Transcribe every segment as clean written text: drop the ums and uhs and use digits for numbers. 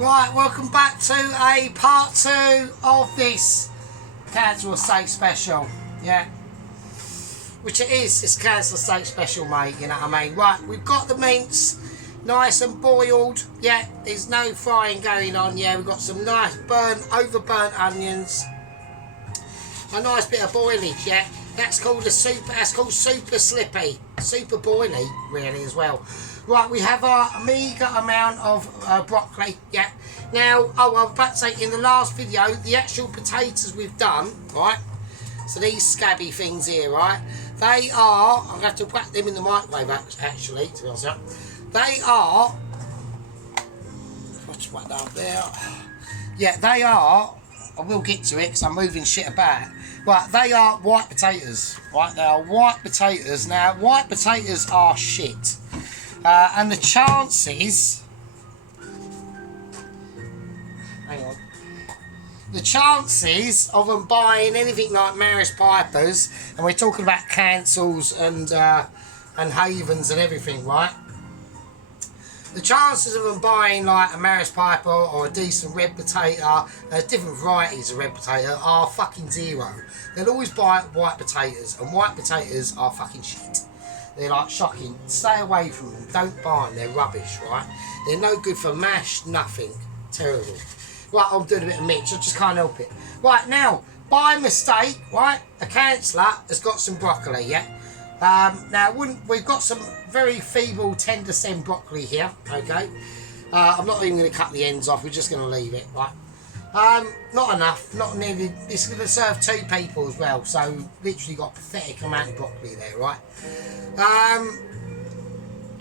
Right, welcome back to a part 2 of this Council Estate special. Yeah. Which it is, it's Council Estate special, mate, you know what I mean? Right, we've got the mince nice and boiled. Yeah, there's no frying going on. Yeah, we've got some nice overburnt onions. A nice bit of boilage, yeah. That's called super slippy. Super boily, really, as well. Right, we have our meagre amount of broccoli, yeah. Now, I was about to say, in the last video, the actual potatoes we've done, right, so these scabby things here, right, they are, I'm going to have to whack them in the microwave, actually, to be honest with you. They are, let's whack that up there. Yeah, they are, I will get to it because I'm moving shit about. Right, they are white potatoes, right, they are white potatoes. Now, white potatoes are shit. And the chances, hang on, the chances of them buying anything like Maris Pipers, and we're talking about Cancels and Havens and everything, right? The chances of them buying like a Maris Piper or a decent red potato, different varieties of red potato, are fucking zero. They'll always buy white potatoes, and white potatoes are fucking shit. They're like shocking. Stay away from them. Don't buy them. They're rubbish, right? They're no good for mash, nothing. Terrible. Right, I'm doing a bit of mix. I just can't help it. Right, now, by mistake, right, a councillor has got some broccoli, yeah? Now, we've got some very feeble, tender stem broccoli here, okay? I'm not even going to cut the ends off. We're just going to leave it, right? Not enough, not nearly. It's going to serve 2 people as well, so literally got a pathetic amount of broccoli there, right?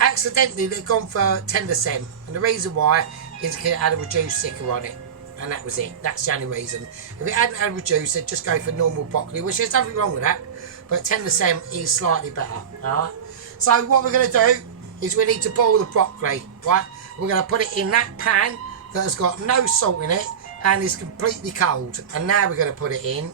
Accidentally they've gone for tender stem, and the reason why is it had a reduced sticker on it, and that was it. That's the only reason. If it hadn't had reduced, they'd just go for normal broccoli, which there's nothing wrong with that, but tender stem is slightly better. Alright, so what we're going to do is we need to boil the broccoli, right? We're going to put it in that pan that has got no salt in it and is completely cold, and now we're going to put it in,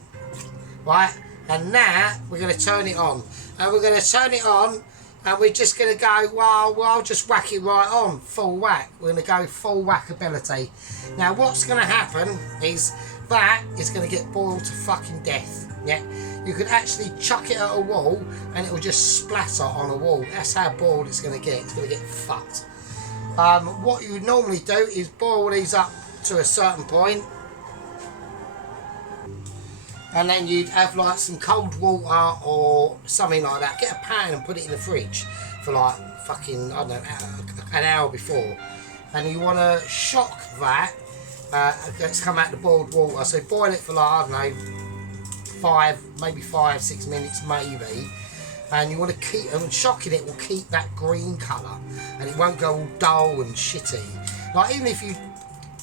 right? And now we're going to turn it on, and we're going to turn it on, and we're just going to go, well, I'll just whack it right on, full whack. We're going to go full whackability. Now what's going to happen is that is going to get boiled to fucking death. Yeah, you could actually chuck it at a wall and it will just splatter on a wall. That's how boiled it's going to get. It's going to get fucked. What you would normally do is boil these up to a certain point, and then you'd have like some cold water or something like that. Get a pan and put it in the fridge for like fucking, I don't know, an hour before. And you want to shock that. It's come out the boiled water. So boil it for like, I don't know, 5-6 minutes maybe. And you want to keep, and shocking it will keep that green colour, and it won't go all dull and shitty. Like even if you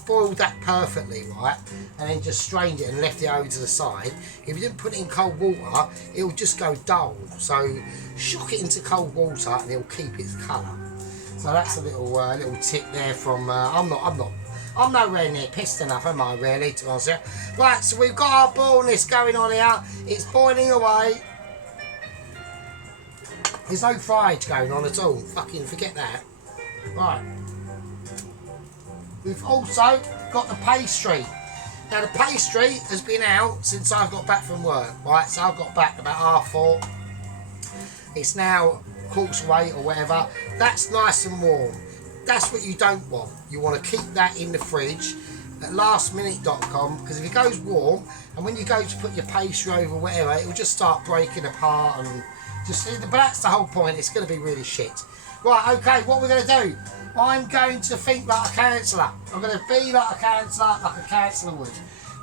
boiled that perfectly, right, and then just strained it and left it over to the side, if you didn't put it in cold water, it will just go dull. So shock it into cold water and it will keep its colour. So that's a little tip there from I'm nowhere near pissed enough, am I, really, to be honest with you. Right, so we've got our boilness going on here. It's boiling away. There's no fryage going on at all. Fucking forget that. Right. We've also got the pastry. Now the pastry has been out since I got back from work, right? So I got back about 4:30. It's now 1/4 or whatever. That's nice and warm. That's what you don't want. You want to keep that in the fridge at lastminute.com, because if it goes warm and when you go to put your pastry over whatever, it will just start breaking apart and just. But that's the whole point. It's going to be really shit. Right, okay, what we're going to do, I'm going to think like a councillor. I'm going to be like a councillor, like a councillor would.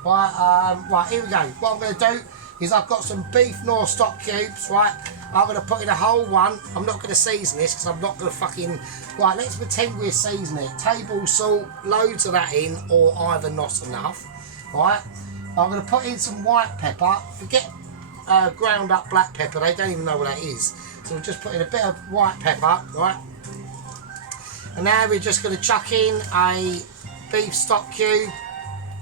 Right, right, here we go. What I'm going to do is I've got some beef Knorr stock cubes, right? I'm going to put in a whole one. I'm not going to season this because I'm not going to fucking... Right, let's pretend we're seasoning it. Table salt, loads of that in, or either not enough, right? I'm going to put in some white pepper. Forget ground up black pepper, they don't even know what that is. So we're just putting a bit of white pepper, right? And now we're just going to chuck in a beef stock cube.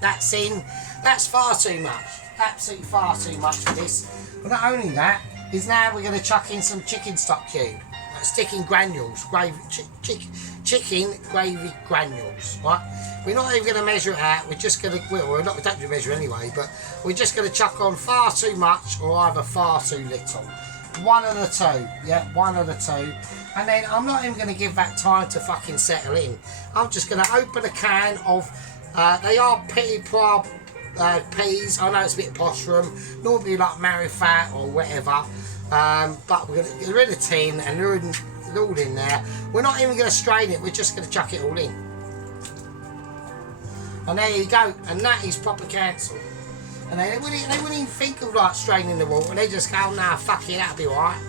That's in. That's far too much. Absolutely far too much for this. But not only that, is now we're going to chuck in some chicken stock cube. sticking granules, chicken gravy granules, right? We're not even going to measure it out. We're just going to, well, we don't do measure anyway, but we're just going to chuck on far too much or either far too little. One of the two, yeah, one of the two. And then I'm not even going to give that time to fucking settle in. I'm just going to open a can of, they are petit pois peas. I know it's a bit posh for them. Normally like marifat or whatever. But we're going to get rid of the tin and they're all in there. We're not even going to strain it. We're just going to chuck it all in. And there you go. And that is proper cancel. And they wouldn't even think of like straining the water. They just go, nah, fuck it, that'll be alright.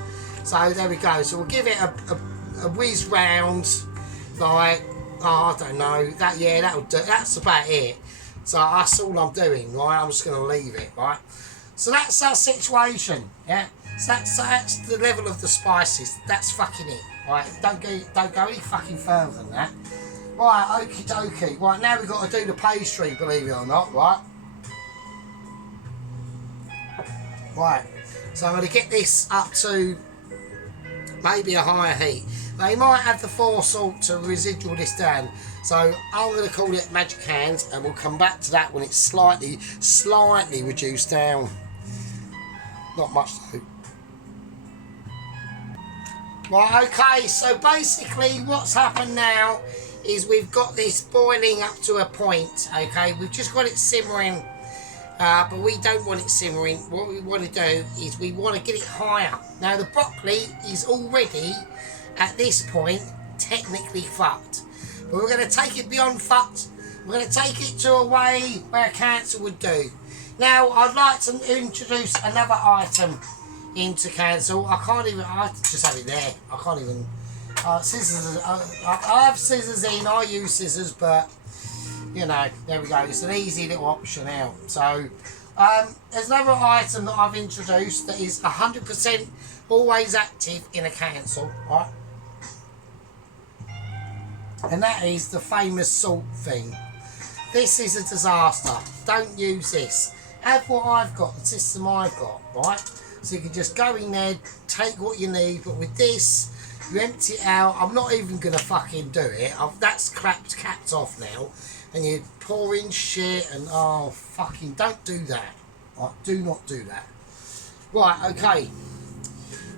So there we go. So we'll give it a whiz round, like, oh, I don't know. That'll do. That's about it. So that's all I'm doing, right? I'm just going to leave it, right? So that's our situation, yeah. So that's the level of the spices. That's fucking it, right? Don't go any fucking further than that. Right, okie dokie. Right, now we've got to do the pastry, believe it or not, right? Right, so I'm going to get this up to maybe a higher heat. They might have the forethought to residual this down, so I'm going to call it magic hands, and we'll come back to that when it's slightly reduced down. Not much though. Right, okay, so basically what's happened now is we've got this boiling up to a point, okay? We've just got it simmering. But we don't want it simmering. What we want to do is we want to get it higher. Now the broccoli is already, at this point, technically fucked. But we're going to take it beyond fucked. We're going to take it to a way where cancel would do. Now I'd like to introduce another item into cancel. I just have it there. I can't even, scissors, I have scissors in, I use scissors, but you know, there we go. It's an easy little option out. So, there's another item that I've introduced that is 100% always active in a cancel, right? And that is the famous salt thing. This is a disaster. Don't use this. Have what I've got, the system I've got, right? So you can just go in there, take what you need, but with this, you empty it out. I'm not even going to fucking do it. That's capped off now. And you pour in shit and oh fucking don't do that. Right, do not do that. Right, okay.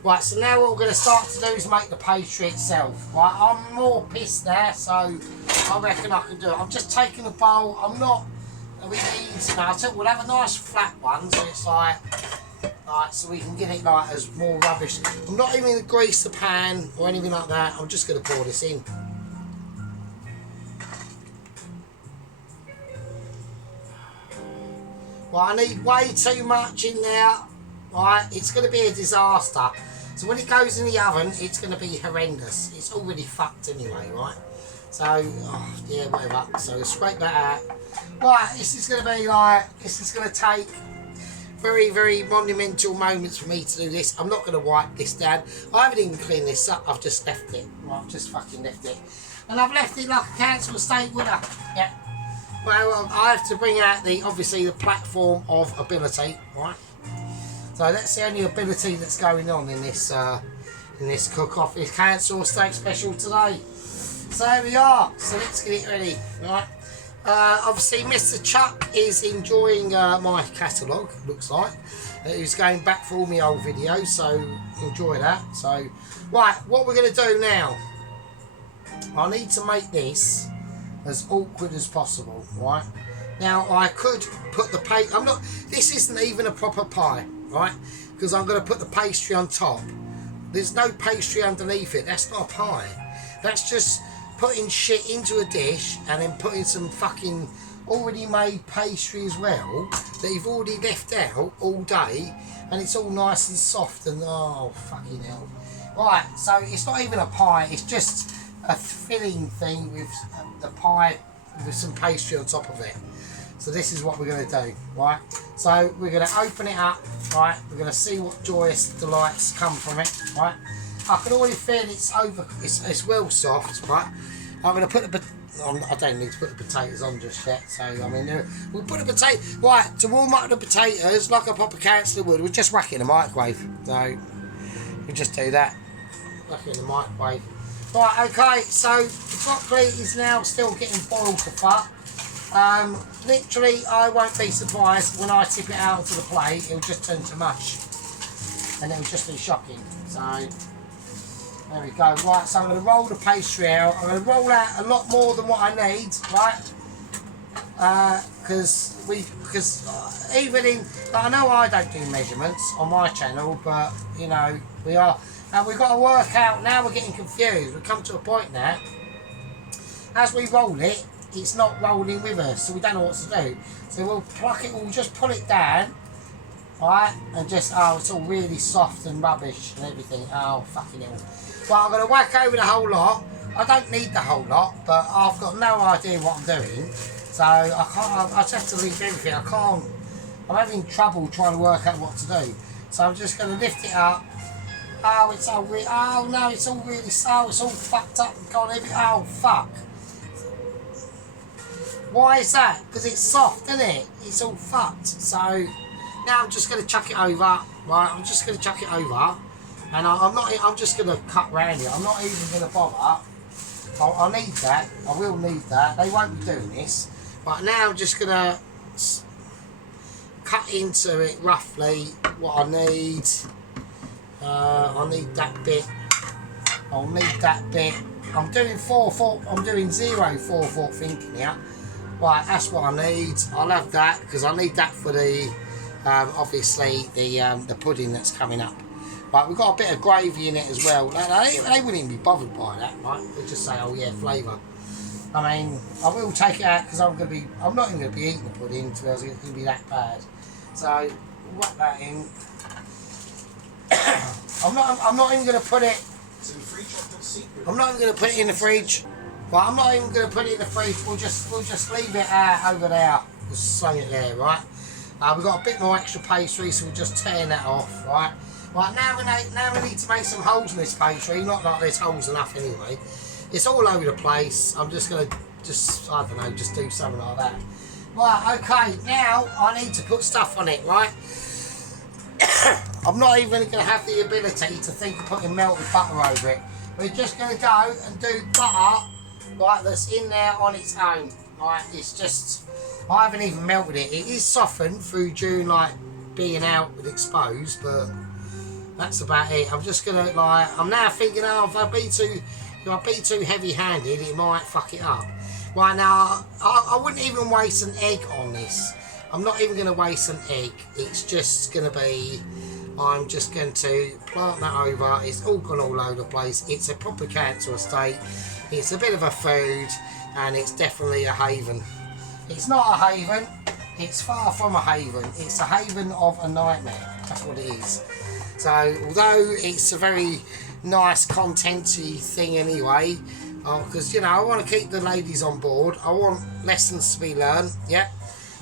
Right, so now what we're going to start to do is make the pastry itself. Right, I'm more pissed there, so I reckon I can do it. I'm just taking a bowl. I'm not. We need. We'll have a nice flat one, so it's like, so we can get it like as more rubbish. I'm not even going to grease the pan or anything like that. I'm just going to pour this in. Well, I need way too much in there, right? It's going to be a disaster. So when it goes in the oven, it's going to be horrendous. It's already fucked anyway, right? So, oh, yeah, whatever. So scrape that out. Right, this is going to be like, this is going to take very, very monumental moments for me to do this. I'm not going to wipe this down. I haven't even cleaned this up. I've just left it. Right, I've just fucking left it. And I've left it like a council estate, would I? Yeah. Well, I have to bring out obviously the platform of ability, right? So that's the only ability that's going on in this cook-off. It's council steak special today. So there we are. So let's get it ready, right? Obviously, Mr. Chuck is enjoying my catalogue. Looks like he's going back for all my old videos, so enjoy that. So, right, what we're going to do now? I need to make this as awkward as possible, right? Now I could put the this isn't even a proper pie, right? Because I'm going to put the pastry on top. There's no pastry underneath it. That's not a pie. That's just putting shit into a dish and then putting some fucking already made pastry as well that you've already left out all day, and it's all nice and soft and oh fucking hell. Right, so it's not even a pie. It's just a filling thing with the pie with some pastry on top of it. So this is what we're going to do, right? So we're going to open it up, right? We're going to see what joyous delights come from it, right? I can already feel it's well soft, right? I'm going to put I don't need to put the potatoes on just yet, so I mean, we'll put the potato, right, to warm up the potatoes like a proper councillor would, we'll just whack it in the microwave. So we'll just do that. back in the microwave. Right, okay, so the broccoli is now still getting boiled to fuck. Literally, I won't be surprised when I tip it out onto the plate, it'll just turn to mush. And it'll just be shocking. So, there we go. Right, so I'm going to roll the pastry out. I'm going to roll out a lot more than what I need, right? Because even in, I know I don't do measurements on my channel, but you know we are, and we've got to work out. Now we're getting confused. We've come to a point now. As we roll it, it's not rolling with us, so we don't know what to do. So we'll pluck it. We'll just pull it down, right, and just it's all really soft and rubbish and everything. Oh fucking hell! But I'm gonna whack over the whole lot. I don't need the whole lot, but I've got no idea what I'm doing. So I can't. I just have to leave everything. I can't. I'm having trouble trying to work out what to do. So I'm just going to lift it up. Oh, it's all really. Oh no, it's all really. Oh, it's all fucked up and gone. Oh fuck. Why is that? Because it's soft, isn't it? It's all fucked. So now I'm just going to chuck it over. Right, I'm just going to chuck it over, and I'm not. I'm just going to cut round it. I'm not even going to bother. I need that. I will need that. They won't be doing this. But now I'm just going to cut into it roughly what I need. I need that bit. I'll need that bit. I'm doing 4/4. I'm doing 0 4/4 thinking here. Right, that's what I need. I'll have that because I need that for the obviously the pudding that's coming up. Right, we've got a bit of gravy in it as well. They wouldn't even be bothered by that, right? They'll just say, oh yeah, flavour. I mean, I will take it out because I'm not even going to be eating the pudding, to be honest, it's going to be that bad. So, whack that in. I'm not even going to put it. It's in the fridge. I'm not even going to put it in the fridge. Well, I'm not even going to put it in the fridge. We'll just leave it out over there. Just slung it there, right? We've got a bit more extra pastry, so we'll just turn that off, right? Right, now we need to make some holes in this pastry. Not like there's holes enough anyway. It's all over the place. I'm just going to, I don't know, just do something like that. Right, okay, now I need to put stuff on it, right? I'm not even going to have the ability to think of putting melted butter over it. We're just going to go and do butter, right, that's in there on its own. Right, it's just, I haven't even melted it. It is softened through June, like, being out and exposed, but that's about it. I'm just going to, like, I'm now thinking, oh, if I be too heavy-handed, it might fuck it up. Right now, I wouldn't even waste an egg on this. I'm not even going to waste an egg. It's just going to be, I'm just going to plant that over. It's all gone all over the place. It's a proper cancer estate. It's a bit of a food, and it's definitely a haven. It's not a haven. It's far from a haven. It's a haven of a nightmare. That's what it is. So, although it's a very nice contenty thing anyway, because you know I want to keep the ladies on board. I want lessons to be learned. Yeah,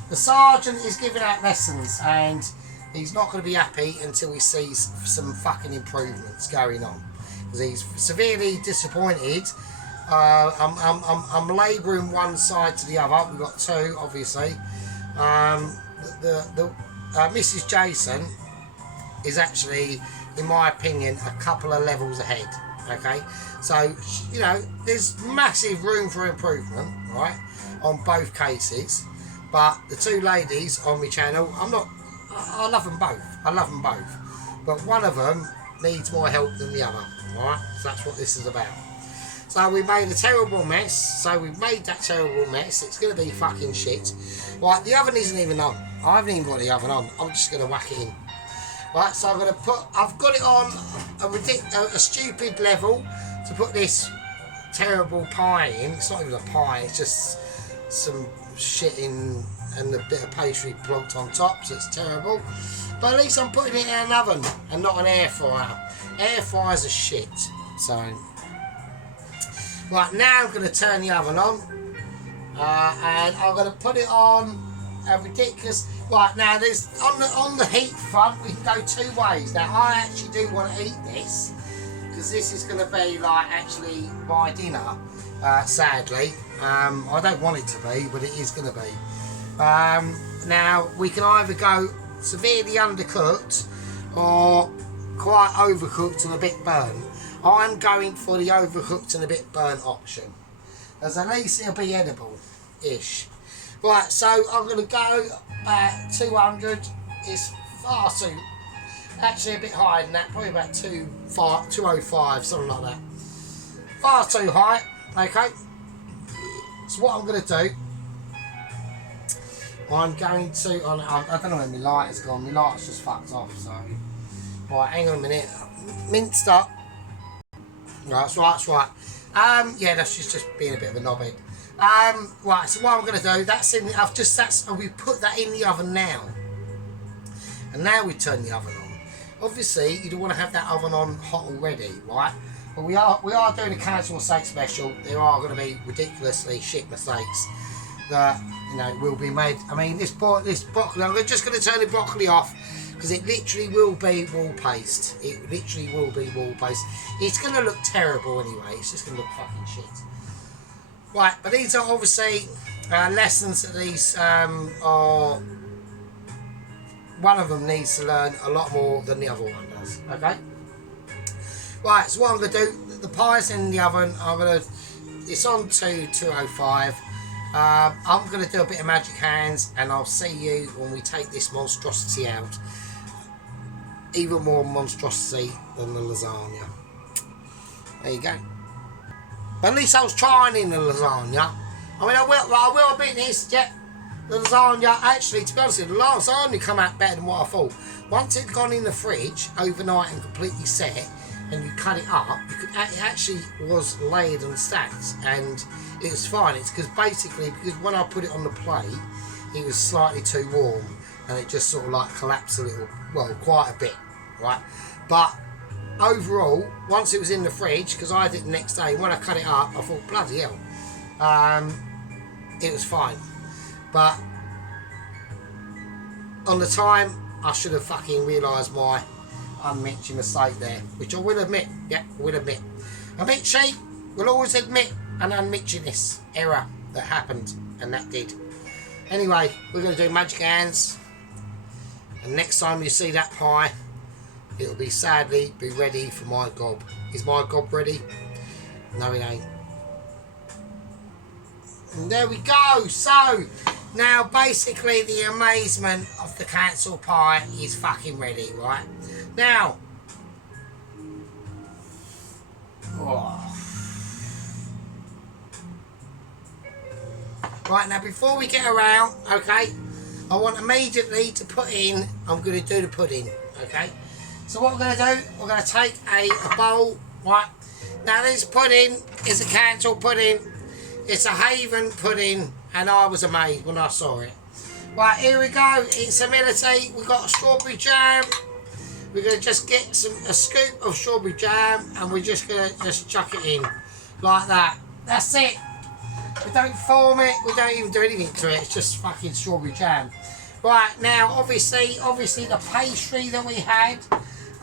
the sergeant is giving out lessons, and he's not going to be happy until he sees some fucking improvements going on, because he's severely disappointed. I'm labouring one side to the other. We've got two, obviously. Mrs. Jason is actually, in my opinion, a couple of levels ahead. Okay, so you know there's massive room for improvement, right, on both cases. But the two ladies on my channel, I love them both. I love them both, but one of them needs more help than the other. All right, so that's what this is about. So we made a terrible mess. So we've made that terrible mess. It's going to be fucking shit. Right, the oven isn't even on. I haven't even got the oven on. I'm just going to whack it in. Right, so I've got it on a stupid level to put this terrible pie in. It's not even a pie, it's just some shit in and a bit of pastry plonked on top, so it's terrible. But at least I'm putting it in an oven and not an air fryer. Air fryers are shit. So, right, now I'm going to turn the oven on, and I'm going to put it on a ridiculous. Right, now there's on the heat front we can go two ways. Now I actually do want to eat this because this is going to be like actually my dinner. Sadly, I don't want it to be, but it is going to be. Now we can either go severely undercooked or quite overcooked and a bit burnt. I'm going for the overcooked and a bit burnt option, as at least it'll be edible-ish. Right, so I'm going to go at 200. It's far too, actually a bit higher than that, probably about 205, something like that. Far too high, okay? So what I'm going to do, I'm going to, I don't know where my lighter's gone, my lighter's just fucked off, so. Right, hang on a minute, minced up. Right, that's right. Yeah, that's just being a bit of a knobhead. Right, so what I'm going to do, we put that in the oven now. And now we turn the oven on. Obviously, you don't want to have that oven on hot already, right? But we are doing a cancel mistake special. There are going to be ridiculously shit mistakes that, you know, will be made. I mean, this broccoli, I'm just going to turn the broccoli off because it literally will be wall paste. It literally will be wall paste. It's going to look terrible anyway. It's just going to look fucking shit. Right, but these are obviously lessons that these are. One of them needs to learn a lot more than the other one does. Okay. Right, so what I'm going to do, the pie's in the oven. It's on to 205. I'm going to do a bit of magic hands, and I'll see you when we take this monstrosity out. Even more monstrosity than the lasagna. There you go. But at least I was trying in the lasagna. I mean, I will admit this, yeah. The lasagna, actually, to be honest with you, the lasagna come out better than what I thought. Once it had gone in the fridge overnight and completely set, and you cut it up, it actually was layered and stacked, and it was fine. It's because when I put it on the plate, it was slightly too warm, and it just sort of like collapsed a little, well, quite a bit, right? But overall, once it was in the fridge, because I did it the next day, when I cut it up, I thought, bloody hell, it was fine. But on the time, I should have fucking realised my unmentioned mistake there, which I will admit. Yeah, I will admit. A bit cheap will always admit an unmentionedness error that happened, and that did. Anyway, we're going to do magic hands, and next time you see that pie, it'll be sadly be ready for my gob. Is my gob ready? No, it ain't. And there we go. So now basically the amazement of the cancel pie is fucking ready, right? Now, right, now before we get around, okay, I want immediately to put in, I'm going to do the pudding, okay? So what we're going to do, we're going to take a bowl, right? Now this pudding is a cancel pudding. It's a Haven pudding, and I was amazed when I saw it. Right, here we go. It's humility. We've got strawberry jam. We're going to just get a scoop of strawberry jam, and we're just going to just chuck it in like that. That's it. We don't form it. We don't even do anything to it. It's just fucking strawberry jam. Right, now, obviously the pastry that we had,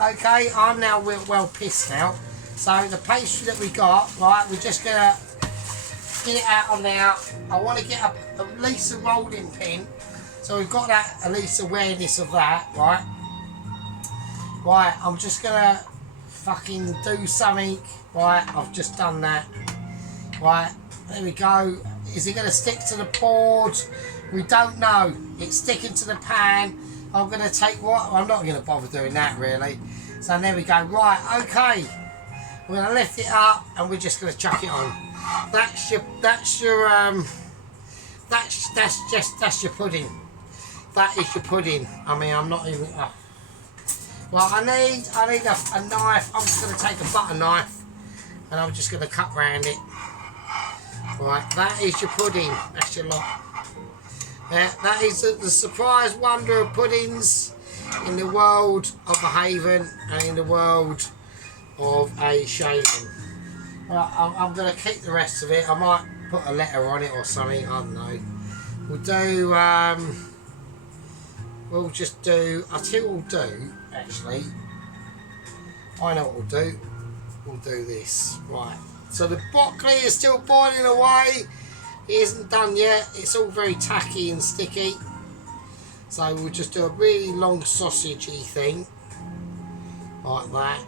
okay, I'm now well pissed now. So the pastry that we got, right, we're just going to get it out on there. I want to get at least a rolling pin, so we've got that, at least awareness of that, right? Right, I'm just gonna fucking do something. Right, I've just done that. Right, there we go. Is it gonna stick to the board? We don't know. It's sticking to the pan. I'm gonna take what? I'm not gonna bother doing that really. So there we go. Right, okay. We're gonna lift it up, and we're just gonna chuck it on. That's your pudding. That is your pudding. I mean, I'm not even. Well, I need a knife. I'm just going to take a butter knife, and I'm just going to cut round it. Right, that is your pudding. That's your lot. That is the surprise wonder of puddings in the world of a Haven and in the world of a Shaven. Right, I'm going to keep the rest of it. I might put a letter on it or something. I don't know. We'll do. We'll just do. I'll tell you what we'll do. Actually, I know what we'll do. We'll do this. Right. So the broccoli is still boiling away. It isn't done yet. It's all very tacky and sticky. So we'll just do a really long sausagey thing, like that.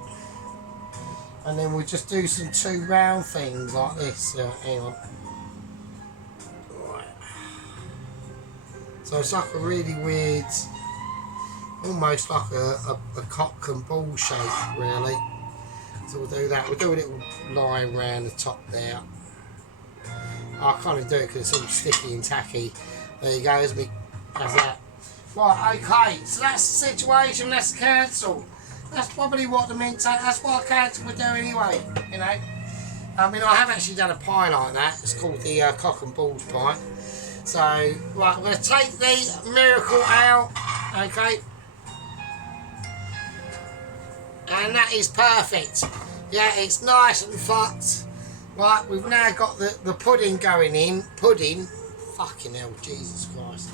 And then we'll just do some 2 round things like this. Hang on. Right. So it's like a really weird, almost like a cock and ball shape, really. So we'll do that. We'll do a little line around the top there. I can't even do it because it's all sticky and tacky. There you go, there's that. Right, okay, so that's the situation, that's the council. That's probably what the Mince, that's what a council would do anyway, you know. I mean, I have actually done a pie like that. It's called the cock and balls pie. So, right, I'm going to take the miracle out, okay. And that is perfect. Yeah, it's nice and fucked. Right, we've now got the pudding going in. Pudding. Fucking hell, Jesus Christ.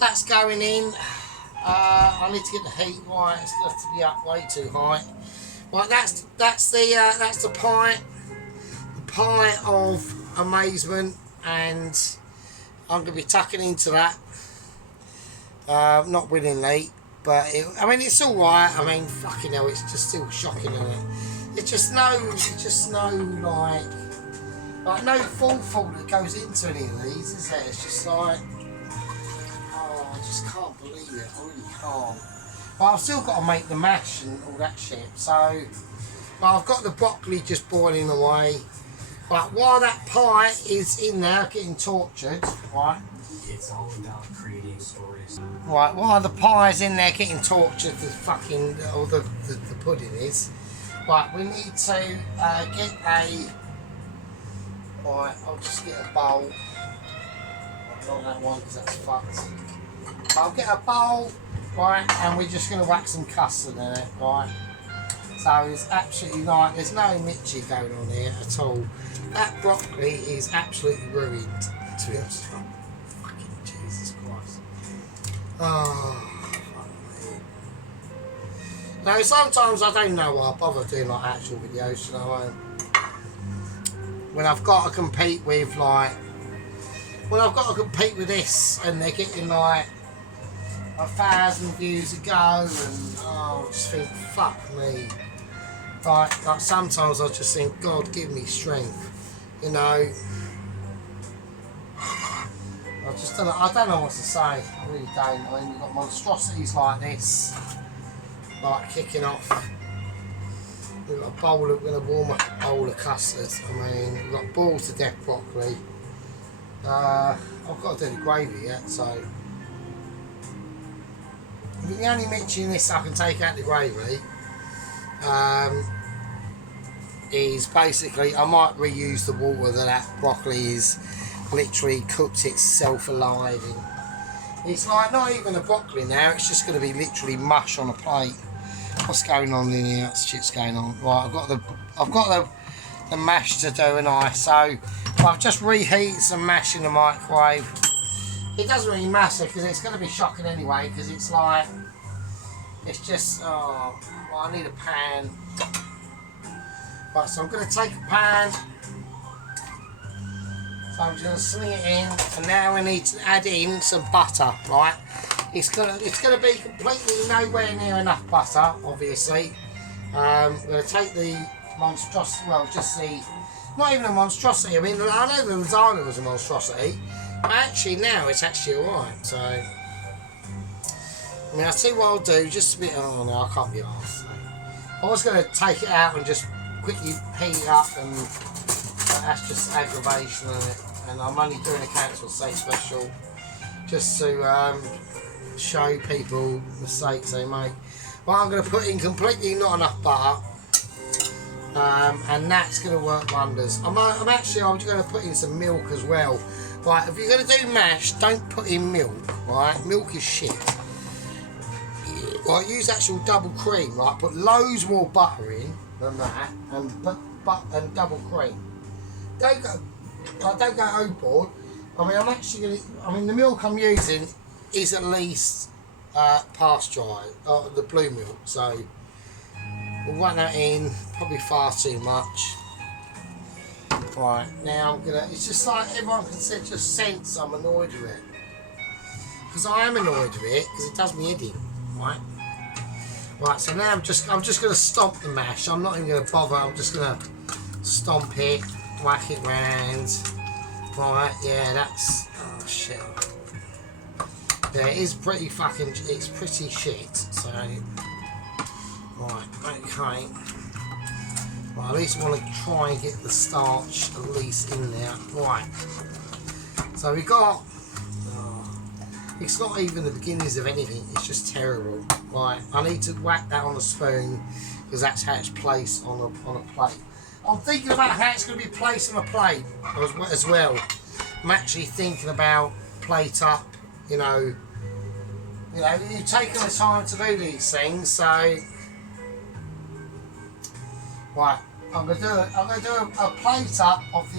That's going in. I need to get the heat right. It's got to be up way too high. Right, that's the pie. The pie of amazement, and I'm going to be tucking into that. Not willingly, but I mean it's all right. I mean, fucking hell, it's just still shocking, isn't it? It's just no like no full that goes into any of these, is there? It's just like, oh, I just can't believe it. I really can't. But I've still got to make the mash and all that shit. So, well, I've got the broccoli just boiling away. But while that pie is in there getting tortured, right? It's all about creating stories. Right, while the pie's in there getting tortured, the fucking, or the pudding is. Right, we need to get a. Right, I'll just get a bowl. Not that one because that's fucked. I'll get a bowl, right, and we're just going to whack some custard in it, right. So it's absolutely like there's no Mitchy going on here at all. That broccoli is absolutely ruined. To be honest, oh, fucking Jesus Christ. Oh. Now sometimes I don't know why I bother doing like actual videos, you know, when I've got to compete with like, when I've got to compete with this and they're getting like 1,000 views a go, and oh, I just think fuck me. Like sometimes I just think God give me strength, you know. I don't know what to say. I really don't. I mean, we've got monstrosities like this. Like kicking off. We've got a bowl we're going to warm up a bowl of custard. I mean, we've got balls to death broccoli. I've got to do the gravy yet, so. I mean, the only Mitchy in this I can take out the gravy is basically I might reuse the water that broccoli is literally cooked itself alive in. It's like not even the broccoli now, it's just going to be literally mush on a plate. What's going on in here? What shit's going on? Right, I've got the mash to do, and so I've just reheated some mash in the microwave. It doesn't really matter because it's going to be shocking anyway, because it's like it's just well, I need a pan. Right, so I'm going to take a pan. So I'm just going to sling it in, and now we need to add in some butter, right? It's gonna be completely nowhere near enough butter, obviously. I'm going to take the monstrosity, well, just the, not even a monstrosity. I mean, I know the lasagna was a monstrosity, but actually now it's actually alright. So, I mean, I'll see what I'll do. Just a bit. Oh no, I can't be arsed. I was going to take it out and just quickly heat it up, and that's just aggravation in it. And I'm only doing a council state special just to show people mistakes they make. Well, I'm going to put in completely not enough butter, and that's going to work wonders. I'm going to put in some milk as well. Right, if you're going to do mash, don't put in milk. Right, milk is shit. Right, use actual double cream. Right, put loads more butter in than that, and double cream. Don't go overboard. I mean, the milk I'm using is at least pasteurised, the blue milk. So we'll whack that in. Probably far too much. Right, now it's just like everyone can just sense I'm annoyed with it. Because I am annoyed with it, because it does me head in, right? Right, so now I'm just going to stomp the mash. I'm not even going to bother. I'm just going to stomp it, whack it round. Right, yeah, that's... Oh, shit. Yeah, it is pretty fucking... It's pretty shit, so... Right, okay. Well, at least I want to try and get the starch at least in there. Right. So we got... Oh, it's not even the beginnings of anything. It's just terrible. Right. I need to whack that on a spoon because that's how it's placed on a plate. I'm thinking about how it's going to be placed on a plate as well. I'm actually thinking about plate up. You know, you've taken the time to do these things, so. Right, I'm gonna do a plate up of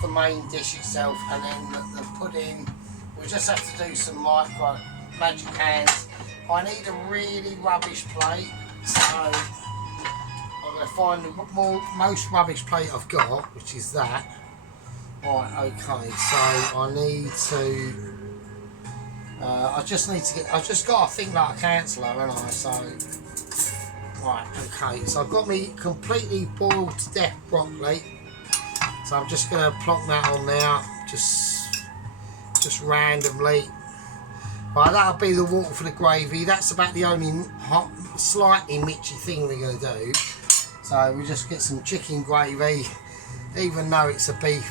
the main dish itself, and then the pudding. We just have to do some micro magic hands. I need a really rubbish plate, so I'm gonna find the most rubbish plate I've got, which is that. Right, okay, so I need to. I've just got to think like a counsellor, haven't I? So. Right, okay, so I've got me completely boiled to death broccoli. So I'm just going to plonk that on there, just randomly. Right, that'll be the water for the gravy. That's about the only slightly mitchy thing we're going to do. So we just get some chicken gravy, even though it's a beef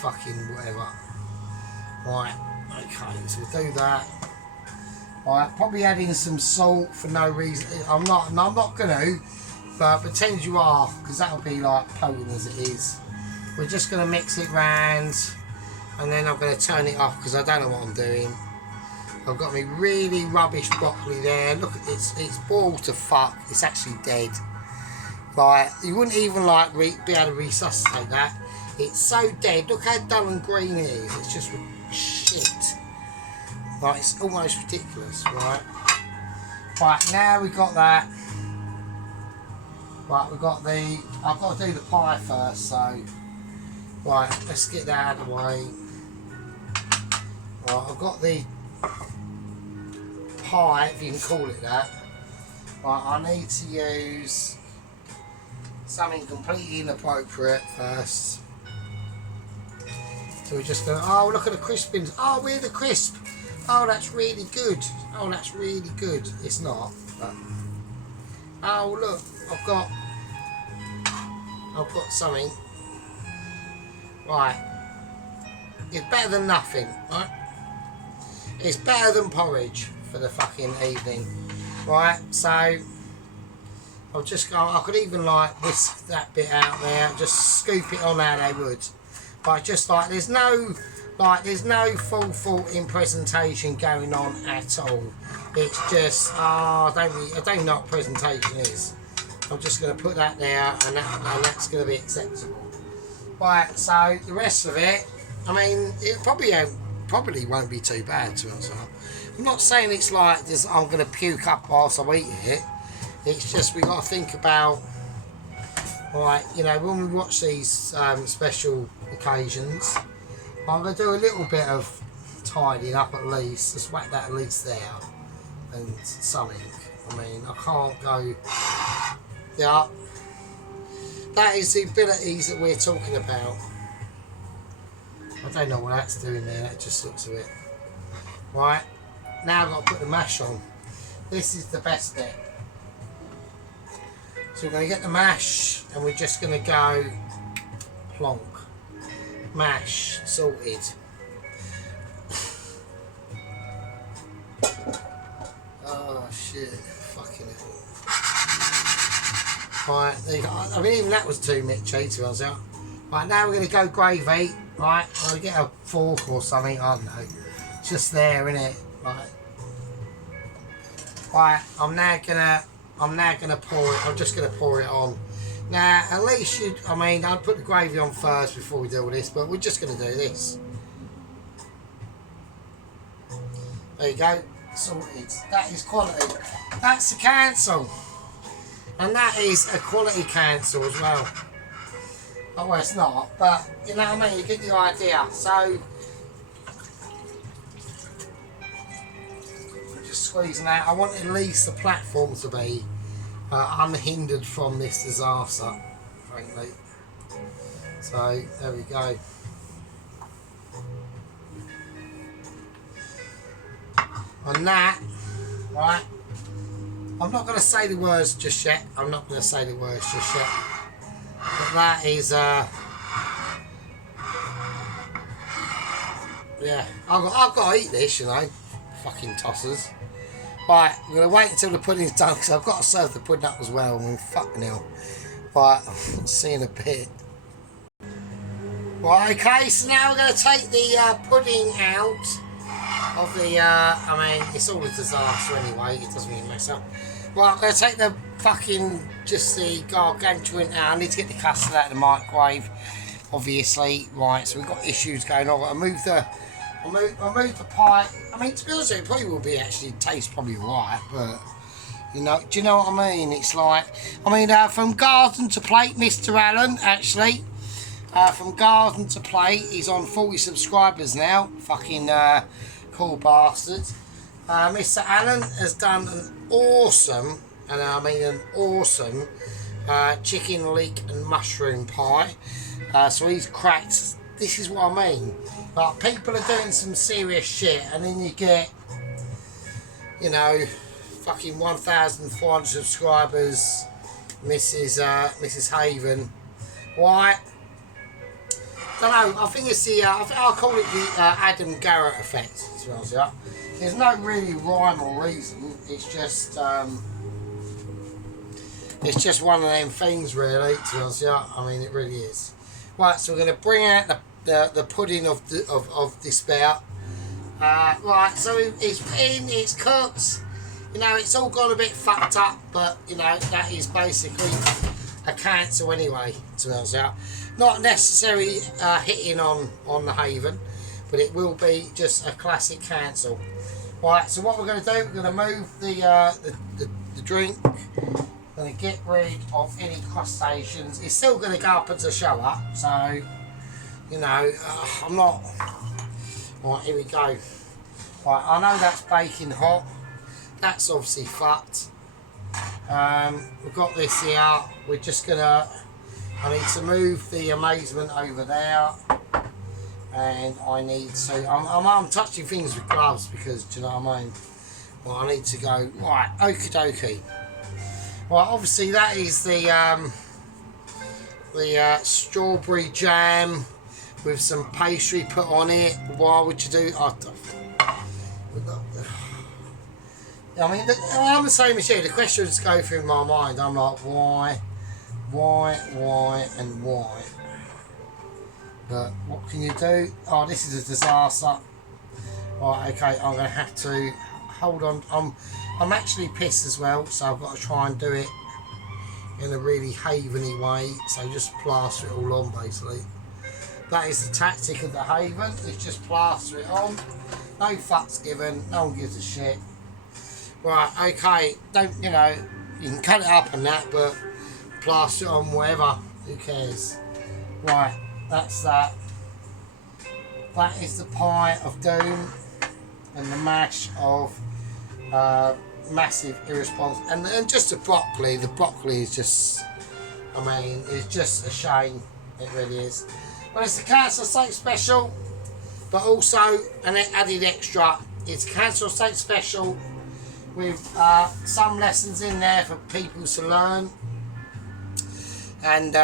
fucking whatever. Right, okay, so we'll do that. Right, probably add in some salt for no reason. I'm not gonna, but pretend you are, because that'll be like potent as it is. We're just gonna mix it round, and then I'm gonna turn it off because I don't know what I'm doing. I've got me really rubbish broccoli there. Look, it's boiled to fuck. It's actually dead. Like you wouldn't even like be able to resuscitate that. It's so dead. Look how dull and green it is. It's just shit. Right, it's almost ridiculous, right? Right, now we've got that. Right, I've got to do the pie first, so... Right, let's get that out of the way. Right, I've got the pie, if you can call it that. Right, I need to use something completely inappropriate first. So we're just going to... Oh, look at the crispings. Oh, we're the crisp. Oh, that's really good. Oh, that's really good. It's not, but... Oh, look, I've got something. Right. It's better than nothing, right? It's better than porridge for the fucking evening. Right, so... I'll just go... I could even, like, whisk that bit out there. Just scoop it on how they would. But just like, there's no full thought in presentation going on at all. It's just, I don't know what presentation is. I'm just going to put that there, and that's going to be acceptable. Right, so the rest of it, I mean, it probably won't be too bad to us. I'm not saying it's like this, I'm going to puke up whilst I'm eating it. It's just we got to think about, right, you know, when we watch these special occasions. I'm going to do a little bit of tidying up at least, just whack that at least there, and something. I mean, I can't go, yeah, that is the abilities that we're talking about. I don't know what that's doing there, that just looks a bit. Right, now I've got to put the mash on. This is the best bit. So we're going to get the mash, and we're just going to go plonk. Mash, sorted. Oh shit, fucking hell. Right, there you go. I mean, even that was too mitchy to us out. Right, now we're going to go gravy. Right, I'm going to get a fork or something, I don't know. Just there, innit? Right. Right, I'm now gonna pour it. I'm just gonna pour it on. Now, at least I'd put the gravy on first before we do all this, but we're just going to do this. There you go, sorted. That is quality. That's a cancel. And that is a quality cancel as well. Oh, well, it's not, but you know what I mean, you get the idea. So, just squeezing out. I want at least the platform to be unhindered from this disaster, frankly. So there we go. On that, right, I'm not going to say the words just yet. I'm not going to say the words just yet. But that is, yeah, I've got to eat this, you know. Fucking tossers. Right, I'm going to wait until the pudding's done because I've got to serve the pudding up as well. I mean, fucking hell. Right, see you in a bit. Right, okay, so now we're going to take the pudding out of the, I mean, it's all a disaster anyway. It doesn't really matter. Right, I'm going to take the fucking, just the gargantuan out. I need to get the custard out of the microwave, obviously. Right, so we've got issues going on. I moved the pie. I mean, to be honest with you, it probably will be actually taste probably right, but you know, do you know what I mean? It's like, I mean, from garden to plate, Mr. Allen, actually, from garden to plate, he's on 40 subscribers now. Fucking cool bastard. Mr. Allen has done an awesome, and I mean an awesome, chicken leek and mushroom pie. So he's cracked. This is what I mean. Like, people are doing some serious shit, and then you get, you know, fucking 1,400 subscribers, Mrs. Haven. Why? Don't know. I think it's the. I'll call it the Adam Garrett effect. To be honest with you. There's no really rhyme or reason. It's just one of them things, really. To be honest with you. I mean, it really is. Right, so we're going to bring out the pudding of despair. Right, so it's in, it's cooked. You know, it's all gone a bit fucked up, but you know that is basically a cancel anyway. To be honest with you. Not necessarily hitting on the Haven, but it will be just a classic cancel. Right, so what we're going to do, we're going to move the drink. Going to get rid of any crustaceans. It's still going to go up as a show up, so you know, I'm not. Right, here we go. Right, I know that's baking hot. That's obviously fucked. We've got this here. We're just gonna. I need to move the amazement over there, and I need to. I'm touching things with gloves because, do you know what I mean? Well, I need to go right. Okie dokie. Well, obviously that is the strawberry jam with some pastry put on it. Why would you do? I mean, I'm the same as you. The questions go through my mind. I'm like, why, and why? But what can you do? Oh, this is a disaster. Right, okay, I'm going to have to hold on. I'm actually pissed as well, so I've got to try and do it in a really haveny way. So just plaster it all on, basically. That is the tactic of the Haven. It's just plaster it on. No fucks given. No one gives a shit. Right, okay. Don't, you know, you can cut it up and that, but plaster it on wherever. Who cares? Right, that's that. That is the pie of doom and the mash of massive irresponsible. And just the broccoli. The broccoli is just, I mean, it's just a shame. It really is. Well, it's the Council Steak Special, but also an added extra. It's Council Steak Special with some lessons in there for people to learn and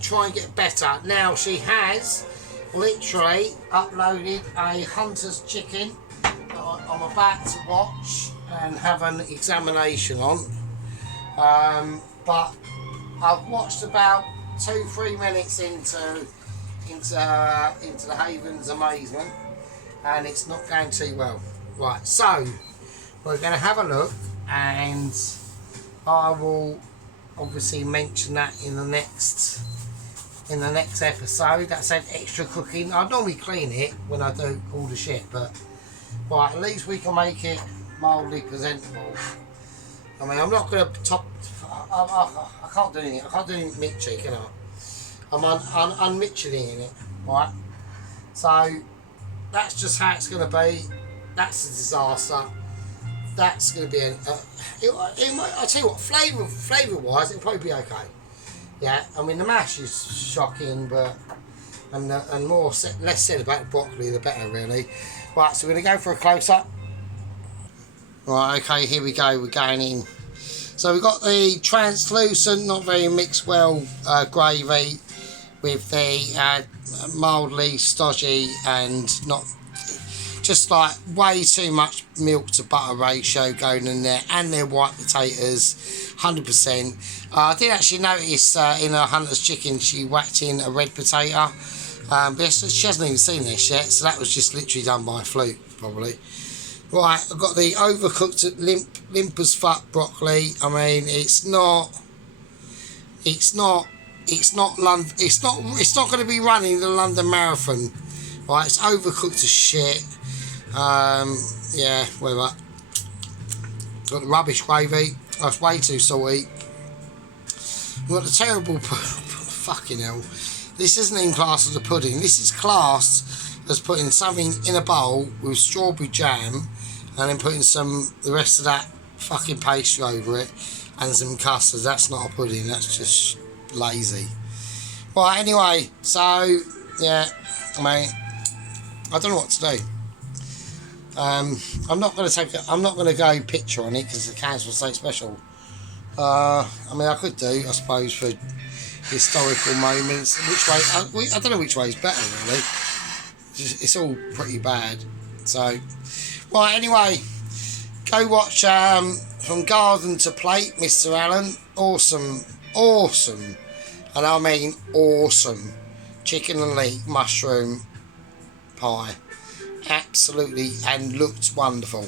try and get better. Now, she has literally uploaded a hunter's chicken that I'm about to watch and have an examination on. But I've watched about 2-3 minutes into the Haven's amazement, and it's not going too well. Right, so we're going to have a look, and I will obviously mention that in the next episode. That said, extra cooking. I normally clean it when I do all the shit, but right, at least we can make it mildly presentable. I mean, I'm not going to top. I can't do anything. I can't do anything Mitchy, can I? I'm unmitching it, right? So that's just how it's going to be. That's a disaster. that's going to be I'll tell you what, flavour wise, it'll probably be okay. Yeah, I mean the mash is shocking, but and less said about the broccoli, the better, really. Right, so we're going to go for a close up. Right, okay, here we go. We're going in. So we've got the translucent, not very mixed well gravy with the mildly stodgy and not just like way too much milk to butter ratio going in there, and their white potatoes 100%. I did actually notice in her Hunter's chicken she whacked in a red potato, but she hasn't even seen this yet, so that was just literally done by fluke probably. Right, I've got the overcooked limp as fuck broccoli. I mean, it's not going to be running the London Marathon. Right, it's overcooked as shit. Yeah, whatever. Got the rubbish gravy. That's way too salty. We've got the terrible fucking hell. This isn't even classed as a pudding. This is classed as putting something in a bowl with strawberry jam and then putting the rest of that fucking pastry over it and some custard. That's not a pudding, that's just lazy. Right, anyway, so yeah, I mean, I don't know what to do. I'm not going to go picture on it because the council say special. I mean, I could do, I suppose, for historical moments. Which way? I don't know which way is better, really. It's all pretty bad. So, right, anyway, go watch From Garden to Plate, Mr. Allen. Awesome, and I mean awesome, chicken and leek mushroom pie. Absolutely, and looked wonderful.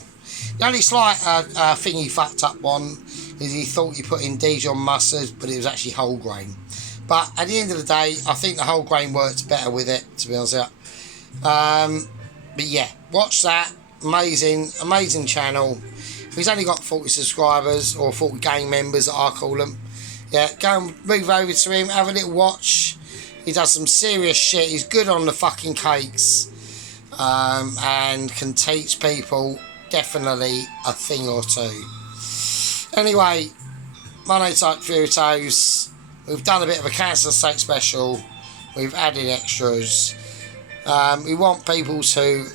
The only slight thing he fucked up on is he thought he put in Dijon mustard, but it was actually whole grain. But at the end of the day, I think the whole grain works better with it, to be honest with you. But yeah, watch that. Amazing channel. He's only got 40 subscribers, or 40 gang members that I call them. Yeah, go and move over to him, have a little watch. He does some serious shit. He's good on the fucking cakes, and can teach people definitely a thing or two. Anyway, my name's Type Furitos. We've done a bit of a cancer steak special. We've added extras. We want people to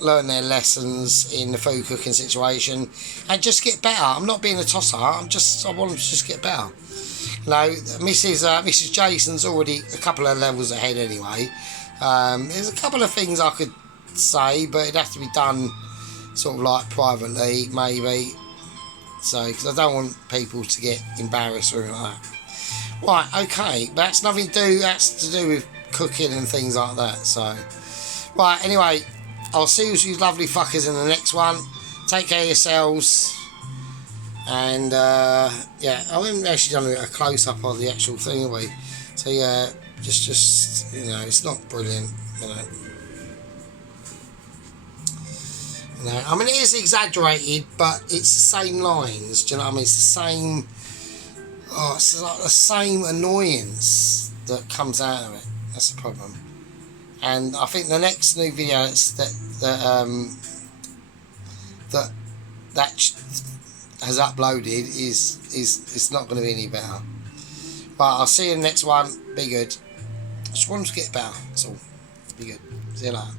learn their lessons in the food cooking situation and just get better. I'm not being a tosser. I want them to just get better. You know, Mrs. Jason's already a couple of levels ahead anyway. There's a couple of things I could say, but it'd have to be done sort of like privately, maybe. So, because I don't want people to get embarrassed or anything like that. Right, okay, but that's nothing to do. That's to do with cooking and things like that. So, right, anyway, I'll see you lovely fuckers in the next one. Take care of yourselves. And yeah, I haven't actually done a close up of the actual thing, have we? So yeah, just you know, it's not brilliant, you know. I mean, it is exaggerated, but it's the same lines. Do you know what I mean? It's the same. Oh, it's like the same annoyance that comes out of it. That's the problem. And I think the next new video that has uploaded is not going to be any better. But I'll see you in the next one. Be good. I just want them to get better. That's all. Be good. See you later.